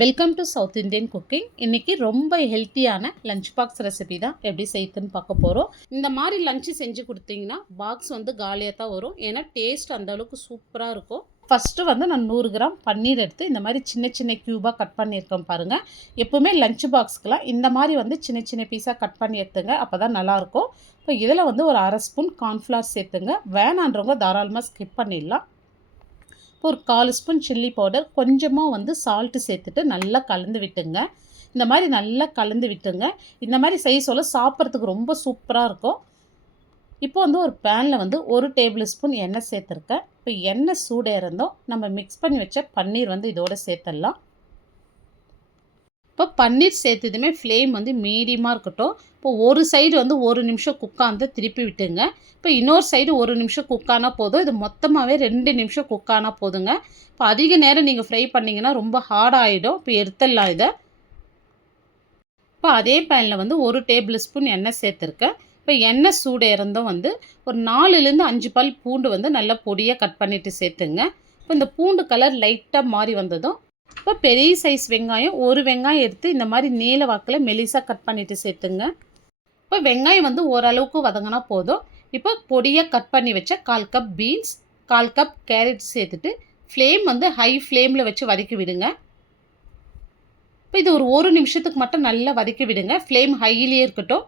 Welcome to south Indian cooking. இன்றைக்கி ரொம்ப ஹெல்த்தியான லஞ்ச் பாக்ஸ் ரெசிபி தான் எப்படி செய்யுதுன்னு பார்க்க போகிறோம். இந்த மாதிரி லஞ்சு செஞ்சு கொடுத்தீங்கன்னா பாக்ஸ் வந்து காலியாக தான் வரும். ஏன்னா டேஸ்ட் அந்தளவுக்கு சூப்பராக இருக்கும். ஃபஸ்ட்டு வந்து நான் 100 கிராம் பன்னீர் எடுத்து இந்த மாதிரி சின்ன சின்ன க்யூபாக கட் பண்ணியிருக்கேன் பாருங்கள். எப்போவுமே லஞ்ச் பாக்ஸ்க்கெலாம் இந்த மாதிரி வந்து சின்ன சின்ன பீஸாக கட் பண்ணி எடுத்துங்க, அப்போ தான் நல்லாயிருக்கும். இப்போ இதில் வந்து ஒரு அரை ஸ்பூன் கார்ன்ஃப்ளவர் சேர்த்துங்க. வேணான்றவங்க தாராளமாக ஸ்கிப் பண்ணிடலாம். ஒரு 1/4 ஸ்பூன் சில்லி பவுடர், கொஞ்சமாக வந்து சால்ட்டு சேர்த்துட்டு நல்லா கலந்து விட்டுங்க. இந்த மாதிரி நல்லா கலந்து விட்டுங்க. இந்த மாதிரி செய்ய சொல்ல சாப்பிட்றதுக்கு ரொம்ப சூப்பராக இருக்கும். இப்போ வந்து ஒரு பேனில் வந்து 1 டேபிள் ஸ்பூன் எண்ணெய் சேர்த்துருக்கேன். இப்போ எண்ணெய் சூடேறந்தோம் நம்ம மிக்ஸ் பண்ணி வச்ச பன்னீர் வந்து இதோடு சேர்த்துடலாம். இப்போ பன்னீர் சேர்த்ததுமே ஃப்ளேம் வந்து மீடியமாக இருக்கட்டும். இப்போ ஒரு சைடு வந்து 1 நிமிஷம் குக்காந்து திருப்பி விட்டுங்க. இப்போ இன்னொரு சைடு 1 நிமிஷம் குக்கானால் போதும். இது மொத்தமாகவே 2 நிமிஷம் குக்கானால் போதுங்க. இப்போ அதிக நேரம் நீங்கள் ஃப்ரை பண்ணிங்கன்னா ரொம்ப ஹார்டாகிடும். இப்போ எடுத்துடலாம் இதை. இப்போ அதே பேனில் வந்து 1 டேபிள் ஸ்பூன் எண்ணெய் சேர்த்துருக்கேன். இப்போ எண்ணெய் சூடு இறந்தும் வந்து ஒரு 4லேருந்து 5 பல் பூண்டு வந்து நல்லா பொடியாக கட் பண்ணிவிட்டு சேர்த்துங்க. இப்போ இந்த பூண்டு கலர் லைட்டாக மாறி வந்ததும் இப்போ பெரிய சைஸ் வெங்காயம் 1 வெங்காயம் எடுத்து இந்த மாதிரி நீல வாக்கில் மெலிசாக கட் பண்ணிவிட்டு சேர்த்துங்க. இப்போ வெங்காயம் வந்து ஓரளவுக்கு வதங்கினா போதும். இப்போ பொடியாக கட் பண்ணி வச்ச 1/4 கப் பீன்ஸ், 1/4 கப் கேரட் சேர்த்துட்டு ஃப்ளேம் வந்து ஹை ஃப்ளேமில் வச்சு வதக்கி விடுங்க. இப்போ இது ஒரு 1 நிமிஷத்துக்கு மட்டும் நல்லா வதக்கி விடுங்க. ஃப்ளேம் ஹையிலே இருக்கட்டும்.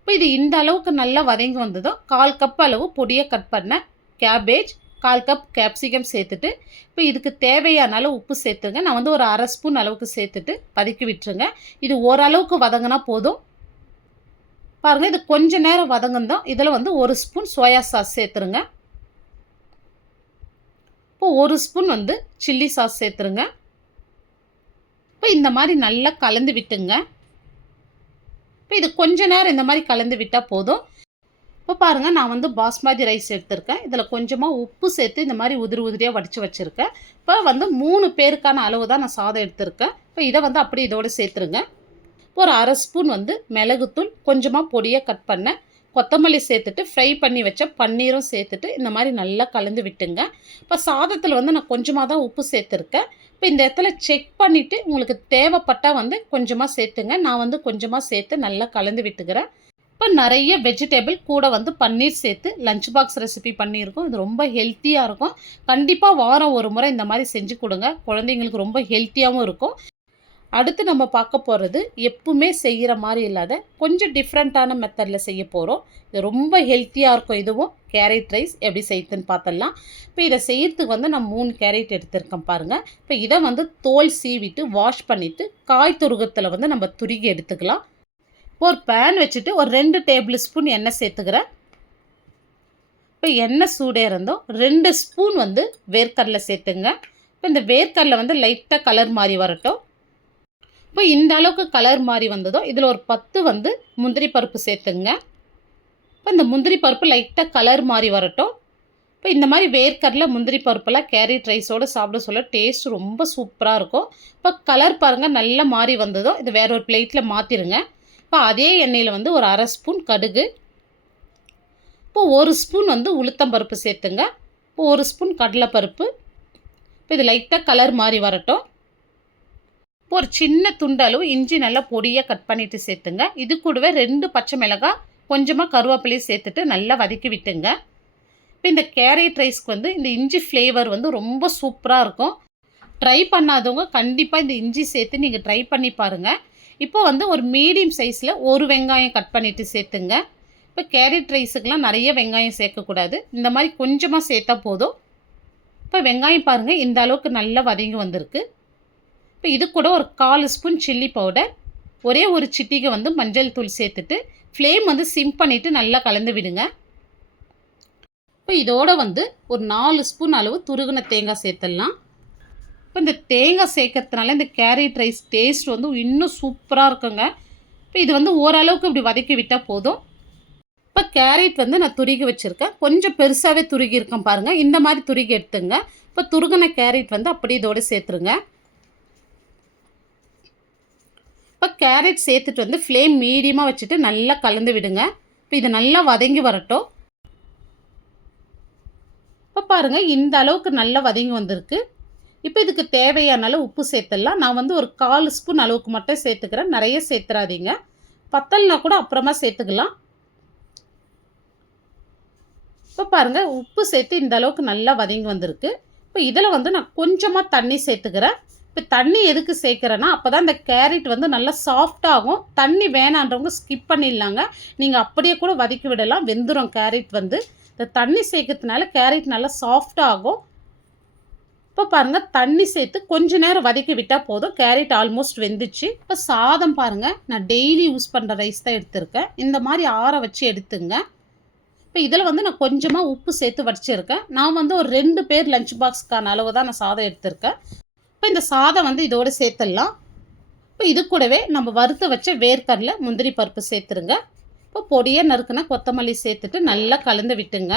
இப்போ இது இந்த அளவுக்கு நல்லா வதங்கி வந்ததும் 1/4 கப் அளவு பொடியாக கட் பண்ண கேபேஜ், 1/4 கப் கேப்சிகம் சேர்த்துட்டு இப்போ இதுக்கு தேவையான அளவு உப்பு சேர்த்துங்க. நான் வந்து ஒரு அரை ஸ்பூன் அளவுக்கு சேர்த்துட்டு வதக்கி விட்டுருங்க. இது ஓரளவுக்கு வதங்கினா போதும். பாருங்கள், இது கொஞ்ச நேரம் வதங்குந்தோம். இதில் வந்து 1 ஸ்பூன் சோயா சாஸ் சேர்த்துருங்க. இப்போ 1 ஸ்பூன் வந்து சில்லி சாஸ் சேர்த்துருங்க. இப்போ இந்த மாதிரி நல்லா கலந்து விட்டுங்க. இப்போ இது கொஞ்ச நேரம் இந்த மாதிரி கலந்து விட்டால் போதும். இப்போ பாருங்கள், நான் வந்து பாஸ்மதி ரைஸ் எடுத்திருக்கேன். இதில் கொஞ்சமாக உப்பு சேர்த்து இந்த மாதிரி உதிரியாக வடித்து வச்சுருக்கேன். இப்போ வந்து 3 பேருக்கான அளவு தான் நான் சாதம் எடுத்திருக்கேன். இப்போ இதை வந்து அப்படி இதோடு சேர்த்துருங்க. ஒரு அரை ஸ்பூன் வந்து மிளகுத்தூள், கொஞ்சமாக பொடியாக கட் பண்ண கொத்தமல்லி சேர்த்துட்டு ஃப்ரை பண்ணி வச்ச பன்னீரும் சேர்த்துட்டு இந்த மாதிரி நல்லா கலந்து விட்டுங்க. இப்போ சாதத்தில் வந்து நான் கொஞ்சமாக தான் உப்பு சேர்த்துருக்கேன். இப்போ இந்த இடத்துல செக் பண்ணிவிட்டு உங்களுக்கு தேவைப்பட்டால் வந்து கொஞ்சமாக சேர்த்துங்க. நான் வந்து கொஞ்சமாக சேர்த்து நல்லா கலந்து விட்டுக்கிறேன். இப்போ நிறைய வெஜிடபிள் கூட வந்து பன்னீர் சேர்த்து லஞ்ச் பாக்ஸ் ரெசிபி பண்ணியிருக்கோம். இது ரொம்ப ஹெல்த்தியாக இருக்கும். கண்டிப்பாக வாரம் ஒரு முறை இந்த மாதிரி செஞ்சு கொடுங்க. குழந்தைங்களுக்கு ரொம்ப ஹெல்த்தியாகவும் இருக்கும். அடுத்து நம்ம பார்க்க போகிறது எப்பவுமே செய்கிற மாதிரி இல்லாத கொஞ்சம் டிஃப்ரெண்ட்டான மெத்தடில் செய்ய போகிறோம். இது ரொம்ப ஹெல்த்தியாக இருக்கும். இதுவும் கேரட் ரைஸ் எப்படி செய்யுதுன்னு பார்த்துடலாம். இப்போ இதை செய்கிறதுக்கு வந்து நான் 3 கேரட் எடுத்திருக்கேன் பாருங்கள். இப்போ இதை வந்து தோல் சீவிட்டு வாஷ் பண்ணிவிட்டு காய் துருகத்தில் வந்து நம்ம துருகி எடுத்துக்கலாம். ஒரு பேன் வச்சுட்டு ஒரு 2 டேபிள் ஸ்பூன் எண்ணெய் சேர்த்துக்கிறேன். இப்போ எண்ணெய் சூடே இருந்தோம் 2 ஸ்பூன் வந்து வேர்க்கடலை சேர்த்துங்க. இப்போ இந்த வேர்க்கடலை வந்து லைட்டாக கலர் மாறி வரட்டும். இப்போ இந்த அளவுக்கு கலர் மாறி வந்ததும் இதில் ஒரு 10 வந்து முந்திரி பருப்பு சேர்த்துங்க. இப்போ இந்த முந்திரி பருப்பு லைட்டாக கலர் மாறி வரட்டும். இப்போ இந்த மாதிரி வேர்க்கடலை முந்திரி பருப்பெல்லாம் கேரட் ரைஸோடு சாப்பிட சொல்ல டேஸ்ட் ரொம்ப சூப்பராக இருக்கும். இப்போ கலர் பாருங்கள் நல்லா மாறி வந்ததும் இது வேற ஒரு பிளேட்டில் மாற்றிடுங்க. இப்போ அதே எண்ணெயில் வந்து ஒரு அரை ஸ்பூன் கடுகு, இப்போ 1 ஸ்பூன் வந்து உளுத்தம்பருப்பு சேர்த்துங்க. இப்போ 1 ஸ்பூன் கடலைப்பருப்பு. இப்போ இது லைட்டாக கலர் மாறி வரட்டும். இப்போ ஒரு சின்ன துண்டளவு இஞ்சி நல்லா பொடியாக கட் பண்ணிவிட்டு சேர்த்துங்க. இது கூடவே 2 பச்சை மிளகாய், கொஞ்சமாக கருவேப்பிலையும் சேர்த்துட்டு நல்லா வதக்கி விட்டுங்க. இப்போ இந்த கேரட் ரைஸ்க்கு வந்து இந்த இஞ்சி ஃப்ளேவர் வந்து ரொம்ப சூப்பராக இருக்கும். ட்ரை பண்ணாதவங்க கண்டிப்பாக இந்த இஞ்சி சேர்த்து நீங்கள் ட்ரை பண்ணி பாருங்கள். இப்போ வந்து ஒரு மீடியம் சைஸில் 1 வெங்காயம் கட் பண்ணிவிட்டு சேர்த்துங்க. இப்போ கேரட் ரைஸுக்கெலாம் நிறைய வெங்காயம் சேர்க்கக்கூடாது. இந்த மாதிரி கொஞ்சமாக சேர்த்தா போதும். இப்போ வெங்காயம் பாருங்கள் இந்த அளவுக்கு நல்லா வதங்கி வந்திருக்கு. இப்போ இது கூட ஒரு 1/4 ஸ்பூன் சில்லி பவுடர், ஒரே ஒரு சிட்டிகை வந்து மஞ்சள் தூள் சேர்த்துட்டு ஃப்ளேம் வந்து சிம் பண்ணிவிட்டு நல்லா கலந்து விடுங்க. இப்போ இதோட வந்து ஒரு 4 ஸ்பூன் அளவு துருகின தேங்காய் சேர்த்துடலாம். இப்போ இந்த தேங்காய் சேர்க்கறதுனால இந்த கேரட் ரைஸ் டேஸ்ட் வந்து இன்னும் சூப்பராக இருக்குங்க. இப்போ இது வந்து ஓரளவுக்கு இப்படி வதக்கி விட்டால் போதும். இப்போ கேரட் வந்து நான் துருகி வச்சுருக்கேன். கொஞ்சம் பெருசாகவே துருகி இருக்கேன் பாருங்கள். இந்த மாதிரி துருகி எடுத்துங்க. இப்போ துருகின கேரட் வந்து அப்படி இதோடு சேர்த்துருங்க. இப்போ கேரட் சேர்த்துட்டு வந்து ஃப்ளேம் மீடியமாக வச்சுட்டு நல்லா கலந்து விடுங்க. இப்போ இது நல்லா வதங்கி வரட்டும். இப்போ பாருங்கள் இந்த அளவுக்கு நல்லா வதங்கி வந்திருக்கு. இப்போ இதுக்கு தேவையான அளவு உப்பு சேர்த்துடலாம். நான் வந்து ஒரு 1/4 ஸ்பூன் அளவுக்கு மட்டும் சேர்த்துக்கிறேன். நிறைய சேர்த்துறாதீங்க. பத்தலைனா கூட அப்புறமா சேர்த்துக்கலாம். இப்போ பாருங்கள் உப்பு சேர்த்து இந்த அளவுக்கு நல்லா வதங்கி வந்திருக்கு. இப்போ இதில் வந்து நான் கொஞ்சமாக தண்ணி சேர்த்துக்கிறேன். இப்போ தண்ணி எதுக்கு சேர்க்குறேன்னா அப்போ தான் இந்த கேரட் வந்து நல்லா சாஃப்டாகும். தண்ணி வேணான்றவங்க ஸ்கிப் பண்ணிடலாங்க. நீங்கள் அப்படியே கூட வதக்கி விடலாம், வெந்துடும் கேரட் வந்து. இந்த தண்ணி சேர்க்கறதுனால கேரட் நல்லா சாஃப்டாகும். இப்போ பாருங்கள் தண்ணி சேர்த்து கொஞ்ச நேரம் வதக்கி விட்டால் போதும். கேரட் ஆல்மோஸ்ட் வெந்துச்சு. இப்போ சாதம் பாருங்கள், நான் டெய்லி யூஸ் பண்ணுற ரைஸ் தான் எடுத்திருக்கேன். இந்த மாதிரி ஆற வச்சு எடுத்துங்க. இப்போ இதில் வந்து நான் கொஞ்சமாக உப்பு சேர்த்து வடிச்சிருக்கேன். நான் வந்து ஒரு 2 பேர் லஞ்ச் பாக்ஸ்க்கான அளவு தான் நான் சாதம் எடுத்திருக்கேன். இப்போ இந்த சாதம் வந்து இதோடு சேர்த்துடலாம். இப்போ இது கூடவே நம்ம வறுத்து வச்ச வேர்க்கடலை முந்திரி பருப்பு சேர்த்துருங்க. இப்போ பொடியை நறுக்குனா கொத்தமல்லி சேர்த்துட்டு நல்லா கலந்து விட்டுங்க.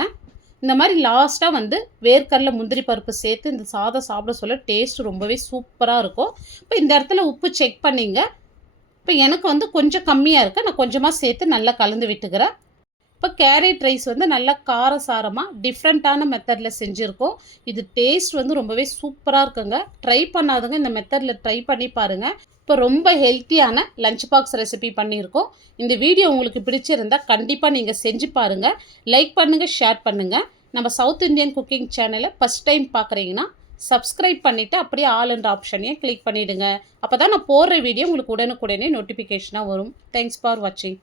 இந்த மாதிரி லாஸ்ட்டாக வந்து வேர்க்கடலை முந்திரி பருப்பு சேர்த்து இந்த சாதம் சாப்பிட சொல்ல டேஸ்ட் ரொம்பவே சூப்பராக இருக்கும். இப்போ இந்த இடத்துல உப்பு செக் பண்ணிங்க. இப்போ எனக்கு வந்து கொஞ்சம் கம்மியாக இருக்குது, நான் கொஞ்சமாக சேர்த்து நல்லா கலந்து விட்டுக்கிறேன். இப்போ கேரட் ரைஸ் வந்து நல்லா காரசாரமாக டிஃப்ரெண்ட்டான மெத்தடில் செஞ்சுருக்கோம். இது டேஸ்ட் வந்து ரொம்பவே சூப்பராக இருக்குங்க. ட்ரை பண்ணாதவங்க இந்த மெத்தடில் ட்ரை பண்ணி பாருங்கள். இப்போ ரொம்ப ஹெல்த்தியான லஞ்ச் பாக்ஸ் ரெசிபி பண்ணியிருக்கோம். இந்த வீடியோ உங்களுக்கு பிடிச்சிருந்தால் கண்டிப்பாக நீங்கள் செஞ்சு பாருங்கள். லைக் பண்ணுங்கள், ஷேர் பண்ணுங்கள். நம்ம சவுத் இந்தியன் குக்கிங் சேனலை ஃபஸ்ட் டைம் பார்க்குறீங்கன்னா சப்ஸ்கிரைப் பண்ணிவிட்டு அப்படியே ஆல் என்ற ஆப்ஷனையும் கிளிக் பண்ணிவிடுங்க. அப்போ தான் நான் போடுற வீடியோ உங்களுக்கு உடனுக்குடனே நோட்டிஃபிகேஷனாக வரும். தேங்க்ஸ் ஃபார் வாட்சிங்.